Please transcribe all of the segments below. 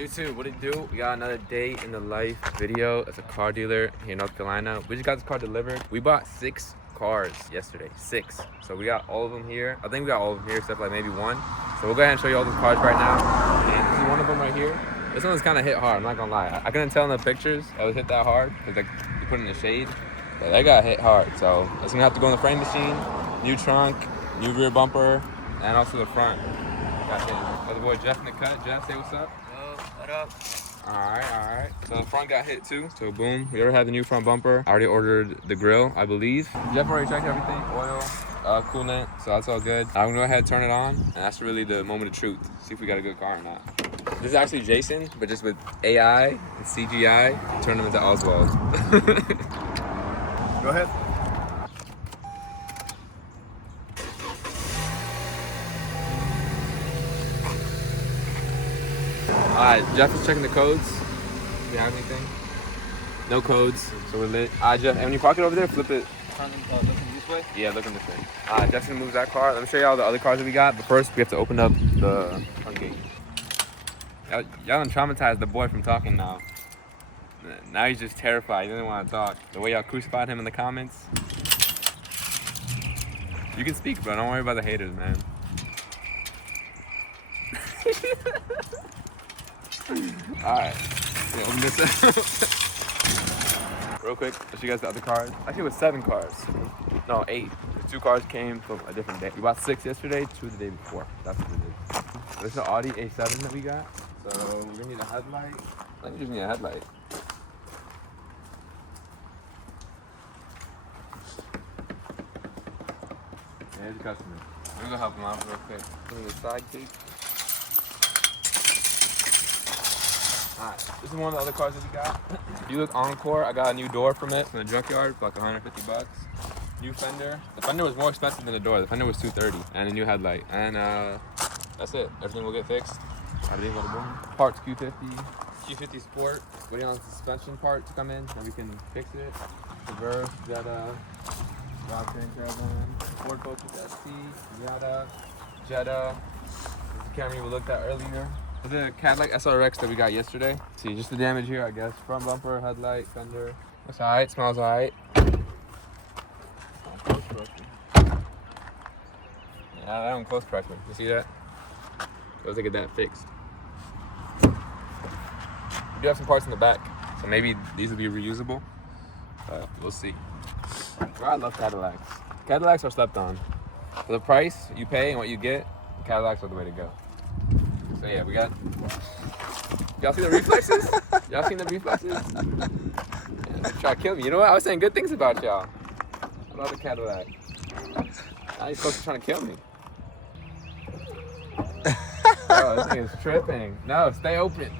YouTube, what it do? We got another day in the life video as a car dealer here in North Carolina. We just got this car delivered. We bought 6 cars yesterday, 6. So we got all of them here. I think we got all of them here except like maybe one. So we'll go ahead and show you all those cars right now. And this is one of them right here. This one was kind of hit hard, I'm not gonna lie. I couldn't tell in the pictures that it was hit that hard because like, you put it in the shade. But they got hit hard. So it's gonna have to go in the frame machine, new trunk, new rear bumper, and also the front. Got hit. Other boy Jeff in the cut. Jeff, say what's up. What up? Alright. So the front got hit too. So boom, we already have the new front bumper. I already ordered the grill, I believe. Jeff already checked everything, oil, coolant, so that's all good. I'm gonna go ahead and turn it on, and that's really the moment of truth. See if we got a good car or not. This is actually Jason, but just with AI and CGI, turn him into Oswald. Go ahead. Alright, Jeff is checking the codes. Do you have anything? No codes, so we're lit. Jeff, and when you park it over there, flip it. Looking this way? Yeah, looking this way. Jeff's gonna move that car. Let me show you all the other cars that we got, but first we have to open up the front gate. Y'all done traumatized the boy from talking now. Now he's just terrified. He doesn't want to talk. The way y'all crucified him in the comments. You can speak, bro. Don't worry about the haters, man. Alright. Yeah, open this up. Real quick, I'll show you guys the other cars. Actually, it was 7 cars. No, 8. The 2 cars came from a different day. We bought 6 yesterday, 2 the day before. That's what it is. There's an Audi A7 that we got. So we're gonna need a headlight. I think we just need a headlight. There's the customer. I'm gonna go help him out real quick. Give me the side gate. Alright, this is one of the other cars that we got. If you look Encore, I got a new door from it from the junkyard for like 150 bucks. New fender. The fender was more expensive than the door. The fender was $230 and a new headlight. And that's it. Everything will get fixed. I believe what boom. Parts Q50 Sport. Waiting on the suspension part to come in, and we can fix it. Traverse, Jetta, drivetrain caravan, Ford Focus ST, Jetta. The Camry we looked at earlier. The Cadillac SRX that we got yesterday. See, just the damage here, I guess. Front bumper, headlight, fender. Looks alright, smells alright. Close pressure. Yeah, that one close pressure. You see that? Let's get that fixed. We do have some parts in the back, so maybe these will be reusable. We'll see. I love Cadillacs. Cadillacs are slept on. For the price you pay and what you get, Cadillacs are the way to go. So yeah, we got. Y'all see the reflexes? Y'all seen the reflexes? Yeah, they try to kill me. You know what? I was saying good things about y'all. About the Cadillac. Now you're supposed to trying to kill me. Bro, this thing is tripping. No, stay open.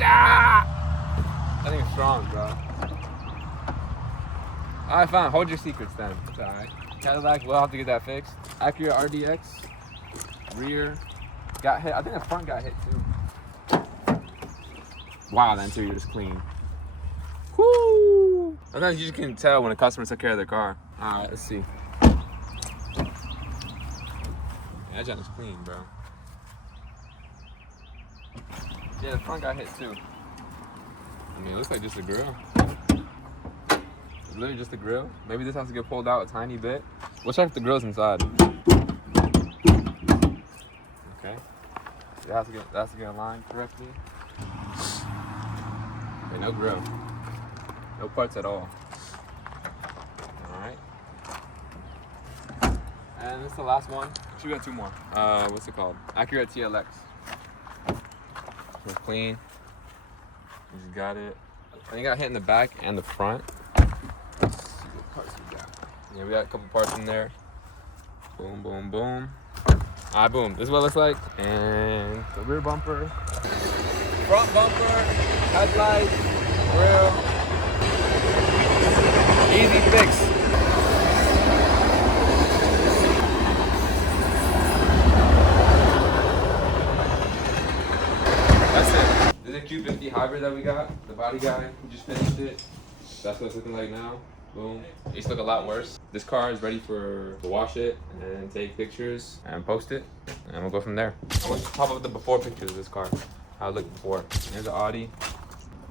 I think it's strong, bro. Alright, fine. Hold your secrets then. It's alright. Cadillac, we'll have to get that fixed. Acura RDX. Rear. Got hit. I think the front got hit too. Wow, the interior is clean. Woo! Sometimes you just can tell when a customer took care of their car. Alright, let's see. Yeah, that junk is clean, bro. Yeah, the front got hit too. I mean, it looks like just a grill. It's literally just a grill. Maybe this has to get pulled out a tiny bit. We'll check if the grill's inside. Okay. It has to get aligned correctly. Wait, no grill. No parts at all. Alright. And this is the last one. Actually, we got 2 more. What's it called? Acura TLX. It's clean. We just got it. I think I got hit in the back and the front. Let's see what parts we got. Yeah, we got a couple parts in there. Boom, boom, boom. Alright, boom. This is what it looks like. And the rear bumper. Front bumper. Headlight. Grill. Easy fix. That's it. This is a Q50 hybrid that we got. The body guy, we just finished it. That's what it's looking like now. Boom. It used to look a lot worse. This car is ready to wash it and take pictures and post it. And we'll go from there. I want to pop up the before pictures of this car. I was looking for. Here's the Audi.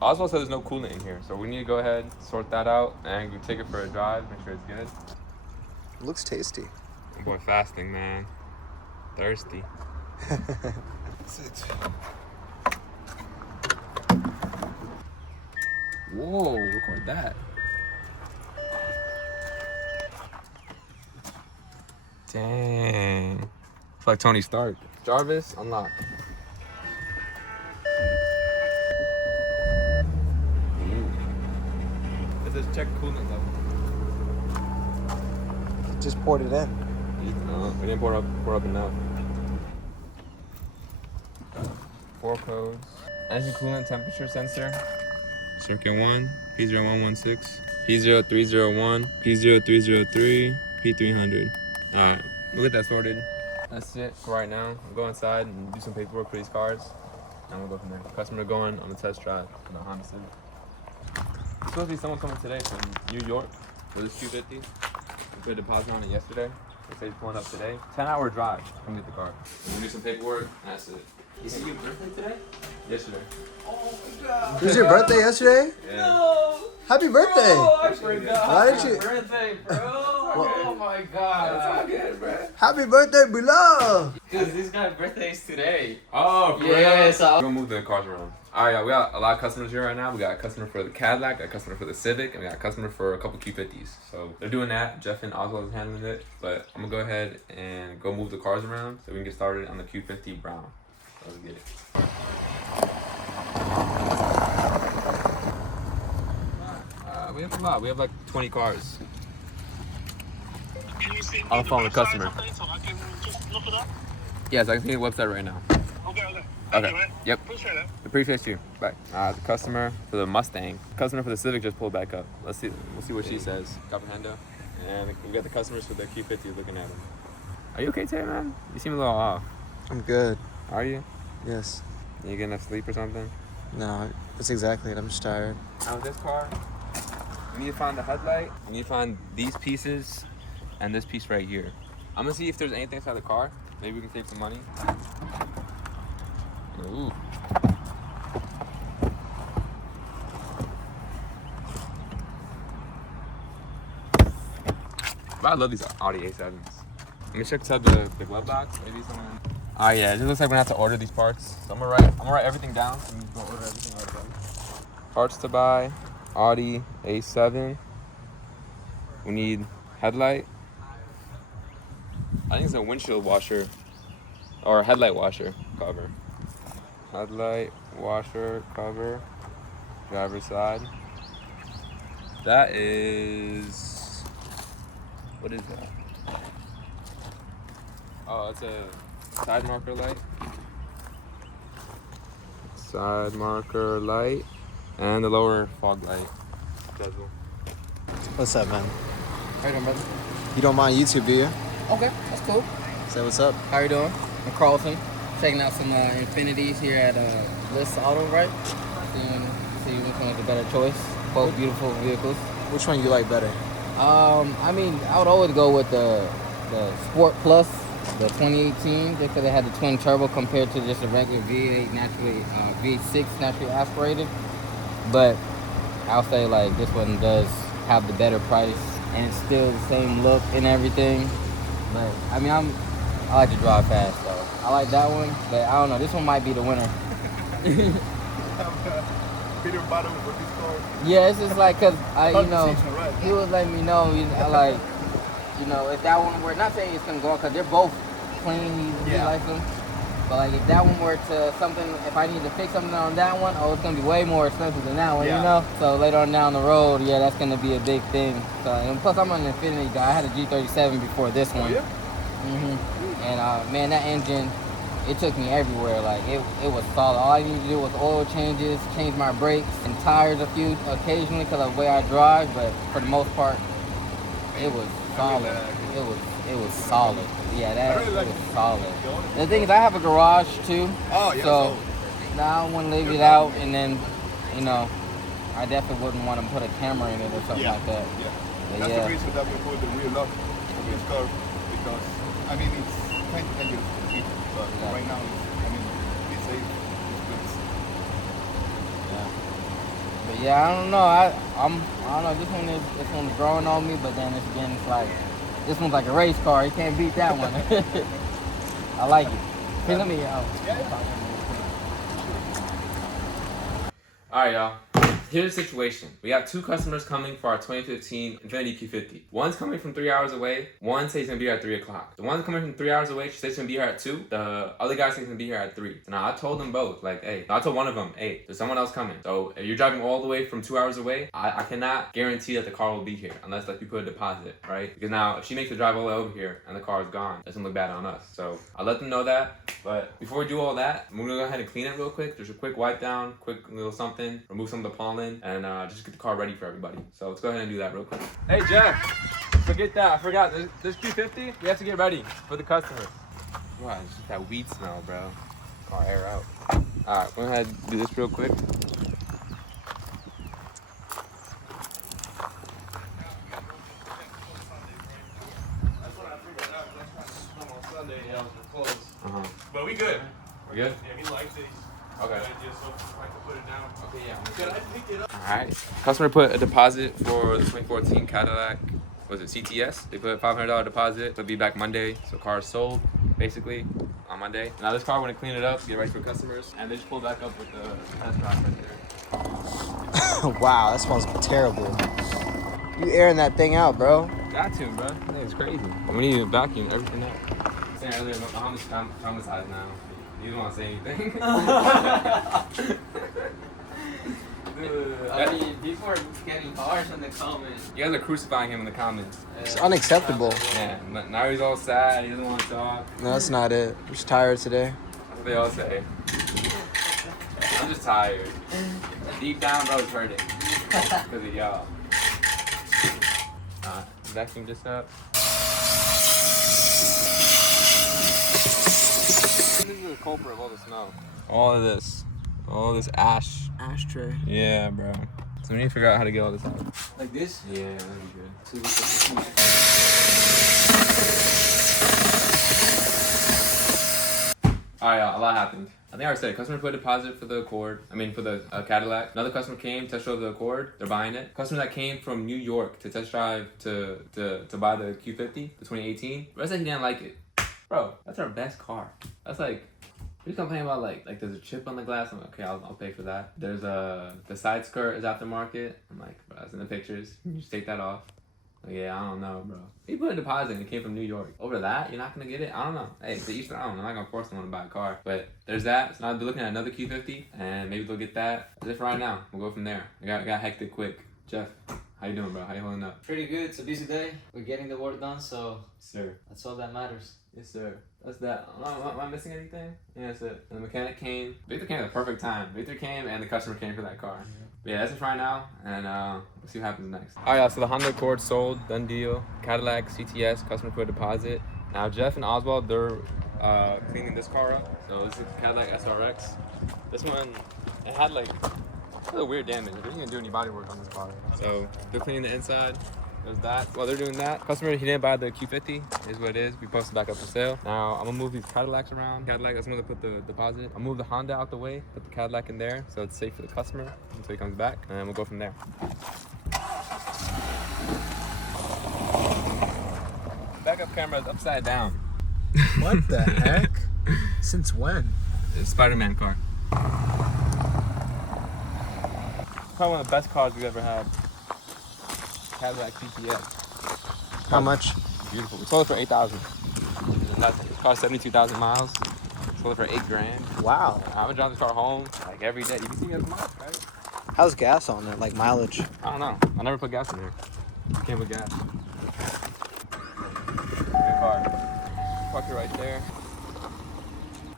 Oswald said there's no coolant in here, so we need to go ahead, sort that out, and go take it for a drive, make sure it's good. It looks tasty. My boy fasting, man. Thirsty. That's it. Whoa, record that. Dang. It's like Tony Stark. Jarvis, unlock. Ooh. It says check coolant level. Just poured it in. No, we didn't pour up enough. 4 codes. Engine coolant temperature sensor. Circuit 1, P0116, P0301, P0303, P300. Alright, we'll get that sorted. That's it for right now. We'll go inside and do some paperwork for these cars. And we'll go from there. Customer going on the test drive for the Honda Civic. There's supposed to be someone coming today from New York for this Q50. We put a deposit on it yesterday. They say he's pulling up today. 10-hour drive. Come get the car. We'll do some paperwork, and that's it. You said your birthday today? Yesterday. Oh my god. It was your birthday yesterday? Yeah. No. Happy birthday! Oh, I forgot. Why did you- Birthday, bro. Oh my god. That's all good, bro. Happy birthday, below! Dude, this guy's birthday is today. Oh, for Yeah, real? so- We're gonna move the cars around. Alright, we got a lot of customers here right now. We got a customer for the Cadillac, a customer for the Civic, and we got a customer for a couple Q50s. So they're doing that. Jeff and Oswald is handling it. But I'm gonna go ahead and go move the cars around so we can get started on the Q50 Brown. Let's get it. We have a lot. We have like 20 cars. Can you see On the phone with website or customer. something so I can just look it up? Yes, I can see the website right now. Okay. Okay. You, man. Yep. Appreciate it. Appreciate you. Bye. The customer for the Mustang. Customer for the Civic just pulled back up. Let's see. We'll see what she says. Comprehendo. And we got the customers for the Q50 looking at them. Are you okay today, man? You seem a little off. I'm good. Are you? Yes. You get enough sleep or something? No, that's exactly it. I'm just tired. Now with this car, we need to find the headlight. We need to find these pieces and this piece right here. I'm gonna see if there's anything inside the car. Maybe we can save some money. Ooh. But I love these Audi A7s. Let me check inside the glove box. Maybe someone. Oh yeah, it just looks like we're gonna have to order these parts. So I'm gonna write everything down. So we can go order everything right away. Parts to buy. Audi A7. We need headlight. I think it's a windshield washer or a headlight washer cover. Headlight washer cover. Driver's side. That is. What is that? Oh, it's a side marker light. Side marker light. And the lower fog light. Bezel. What's up, man? How you doing, brother? You don't mind YouTube, do you? Okay, that's cool. Say what's up. How you doing? I'm Carlton. Checking out some Infinitis here at Bliss Auto, right? See which one is a better choice. Both beautiful vehicles. Which one you like better? I mean, I would always go with the Sport Plus, the 2018, just because it had the twin turbo compared to just a regular V8 naturally, V6 naturally aspirated. But I'll say like this one does have the better price, and it's still the same look and everything. But I mean, I like to drive fast though. I like that one, but I don't know. This one might be the winner. Peter Bottom with this car. Yeah, it's just like cause Decision, right? he was letting me know. I like, if that one were not saying it's gonna go, cause they're both clean. He Yeah. likes them. But like if that one were to something, if I need to fix something on that one, it's gonna be way more expensive than that one, Yeah. So later on down the road, yeah, that's gonna be a big thing. So and plus I'm an Infiniti guy. I had a G37 before this one. Yeah. And man, that engine, it took me everywhere. Like it was solid. All I needed to do was oil changes, change my brakes and tires a few occasionally because of the way I drive. But for the most part, it was solid. It was solid. Yeah, that really like was it. solid. The thing is, I have a garage too. Oh, yeah. So now I wouldn't leave it out, and then, I definitely wouldn't want to put a camera in it or something like that. Yeah. But That's yeah. the reason that we put the rear lock on this car because it's kind of dangerous to hit, but Yeah. right now it's safe. It's good. Yeah, I don't know. I don't know. This one's growing on me, but then it's like this one's like a race car. You can't beat that one. I like it. Hey, let me All right, y'all. Here's the situation. We got 2 customers coming for our 2015 Infiniti Q50. One's coming from 3 hours away. One says he's gonna be here at 3 o'clock. The one coming from 3 hours away, she says she's gonna be here at 2. The other guy says he's gonna be here at 3. So now I told them both, like, hey, I told one of them, hey, there's someone else coming. So if you're driving all the way from 2 hours away, I cannot guarantee that the car will be here unless like you put a deposit, right? Because now if she makes the drive all the way over here and the car is gone, that's gonna look bad on us. So I let them know that. But before we do all that, I'm gonna go ahead and clean it real quick. Just a quick wipe down, quick little something, remove some of the pollen, and just get the car ready for everybody. So let's go ahead and do that real quick. Hey Jeff, forget that. I forgot. This Q50, we have to get ready for the customers. Wow, it's just that weed smell, bro. Car air out. All right, go ahead and do this real quick. But we good. We good? Yeah, he likes it. Okay. Just so I can put it down. Okay, yeah. Good, I picked it up. All right. Customer put a deposit for the 2014 Cadillac. Was it CTS? They put a $500 deposit. They'll be back Monday. So car is sold, basically, on Monday. Now this car, we're gonna clean it up, get ready for customers, and they just pulled back up with the test drive right there. Wow, that smells terrible. You airing that thing out, bro. Got to, bro. That thing's crazy. We need to vacuum everything out. Saying earlier, I'm traumatized now. You don't want to say anything. Dude, I mean, people are getting harsh in the comments. You guys are crucifying him in the comments. It's unacceptable. Yeah, now he's all sad. He doesn't want to talk. No, that's not it. I'm just tired today. That's what they all say. I'm just tired. Deep down, bro's hurting. Because of y'all. Vacuum this up. This is the culprit of all the snow. All of this. All this ash. Ashtray. Yeah, bro. So we need to figure out how to get all this out. Like this? Yeah, that'd be good. Alright, a lot happened. I think I already said it. Customer put a deposit for the Accord. I mean, for the Cadillac. Another customer came, test drove the Accord. They're buying it. Customer that came from New York to test drive to buy the Q50, the 2018. The rest said he didn't like it. Bro, that's our best car. That's like, he's complaining about like there's a chip on the glass. I'm like, okay, I'll pay for that. There's the side skirt is aftermarket. I'm like, bro, that's in the pictures. You just take that off. Like, yeah, I don't know, bro. He put a deposit and it came from New York. Over that, you're not gonna get it? I don't know. Hey, to each their own. I'm not gonna force someone to buy a car. But there's that. So now they're looking at another Q50 and maybe they'll get that. That's it for right now. We'll go from there. I got hectic quick. Jeff, how you doing, bro? How you holding up? Pretty good. It's a busy day. We're getting the work done, so Sir. that's all that matters. Yes, sir. That's that. Am I missing anything? Yeah, that's it. And the mechanic came. Victor came at the perfect time. Victor came and the customer came for that car. But yeah, that's it for right now. And we'll see what happens next. All right, so the Honda Accord sold. Done deal. Cadillac CTS. Customer put a deposit. Now Jeff and Oswald, they're cleaning this car up. So this is a Cadillac SRX. This one, it had like a weird damage. They didn't even do any body work on this car. So they're cleaning the inside. There's that. While they're doing that, customer, he didn't buy the Q50. Is what it is. We posted back up for sale. Now I'm gonna move these Cadillacs around. Cadillac, that's gonna put the deposit. I'll move the Honda out the way, put the Cadillac in there, so it's safe for the customer until he comes back, and we'll go from there. Backup camera is upside down. What the heck? Since when? It's a Spider-Man car. Probably one of the best cars we've ever had. Cadillac CTS. How much? Beautiful. We sold it for $8,000. It cost 72,000 miles. Sold it for $8,000. Wow. I would drive this car home like every day. You can see it much, right? How's gas on it? Like mileage? I don't know. I never put gas in there. Came with gas. Good car. Park it right there.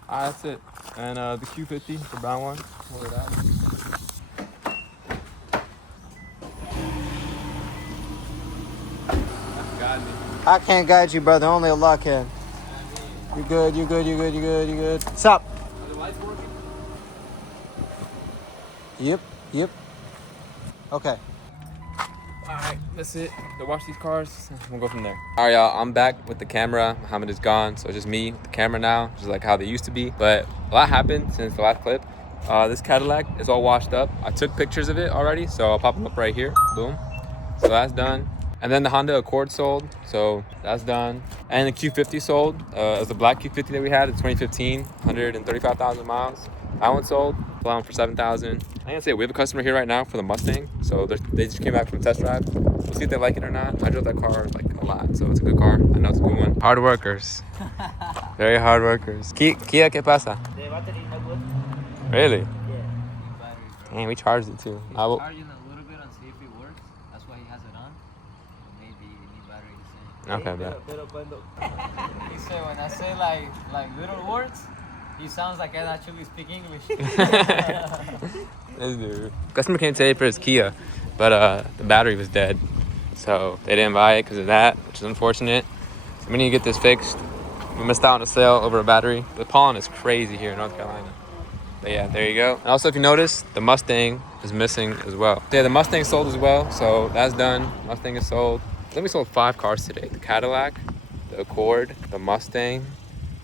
Alright, that's it. And the Q50, the brown one. Hold it out. Got me. I can't guide you, brother. Only Allah can. You good, you good, you good, you good, you good. Stop. Are the lights working? Yep. Okay. Alright, that's it. To wash these cars, we'll go from there. Alright, y'all, I'm back with the camera. Muhammad is gone, so it's just me with the camera now, just like how they used to be. But a lot happened since the last clip. This Cadillac is all washed up. I took pictures of it already, so I'll pop them up right here. Boom. So that's done. And then the Honda Accord sold, so that's done. And the Q50 sold. It was the black Q50 that we had in 2015, 135,000 miles. That one sold, allowing for 7,000. I gotta say, we have a customer here right now for the Mustang. So they just came back from a test drive. We'll see if they like it or not. I drove that car like a lot, so it's a good car. I know it's a good one. Hard workers. Very hard workers. Kia, ¿qué pasa? The battery no good. Really? Yeah. Dang, we charged it too. I will. Charging a little bit and see if it works. That's why he has it on. Maybe the new battery is in. Okay, bro. He said when I say like little words, he sounds like I actually speak English. This dude. Customer came today for his Kia, but the battery was dead. So they didn't buy it because of that, which is unfortunate. So we need to get this fixed. We missed out on a sale over a battery. The pollen is crazy here in North Carolina. But yeah, there you go. And also, if you notice, the Mustang is missing as well. So yeah, the Mustang sold as well, so that's done. Mustang is sold. Then we sold 5 cars today. The Cadillac, the Accord, the Mustang,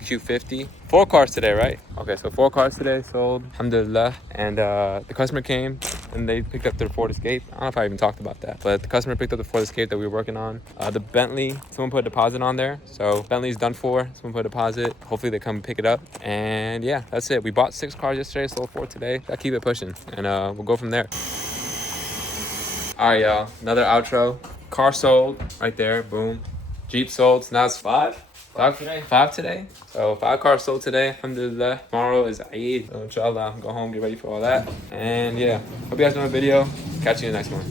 Q50. 4 cars today, right? Okay, so 4 cars today sold, alhamdulillah. And the customer came and they picked up their Ford Escape. I don't know if I even talked about that, but the customer picked up the Ford Escape that we were working on. The Bentley, someone put a deposit on there. So Bentley's done for, someone put a deposit. Hopefully they come pick it up. And yeah, that's it. We bought 6 cars yesterday, sold 4 today. Gotta keep it pushing and we'll go from there. All right, y'all, another outro. Car sold right there, boom. Jeep sold, so now it's 5. 5 today. So 5 cars sold today. Alhamdulillah. Tomorrow is Eid. So inshallah, go home, get ready for all that. And yeah, hope you guys enjoyed the video. Catch you in the next one.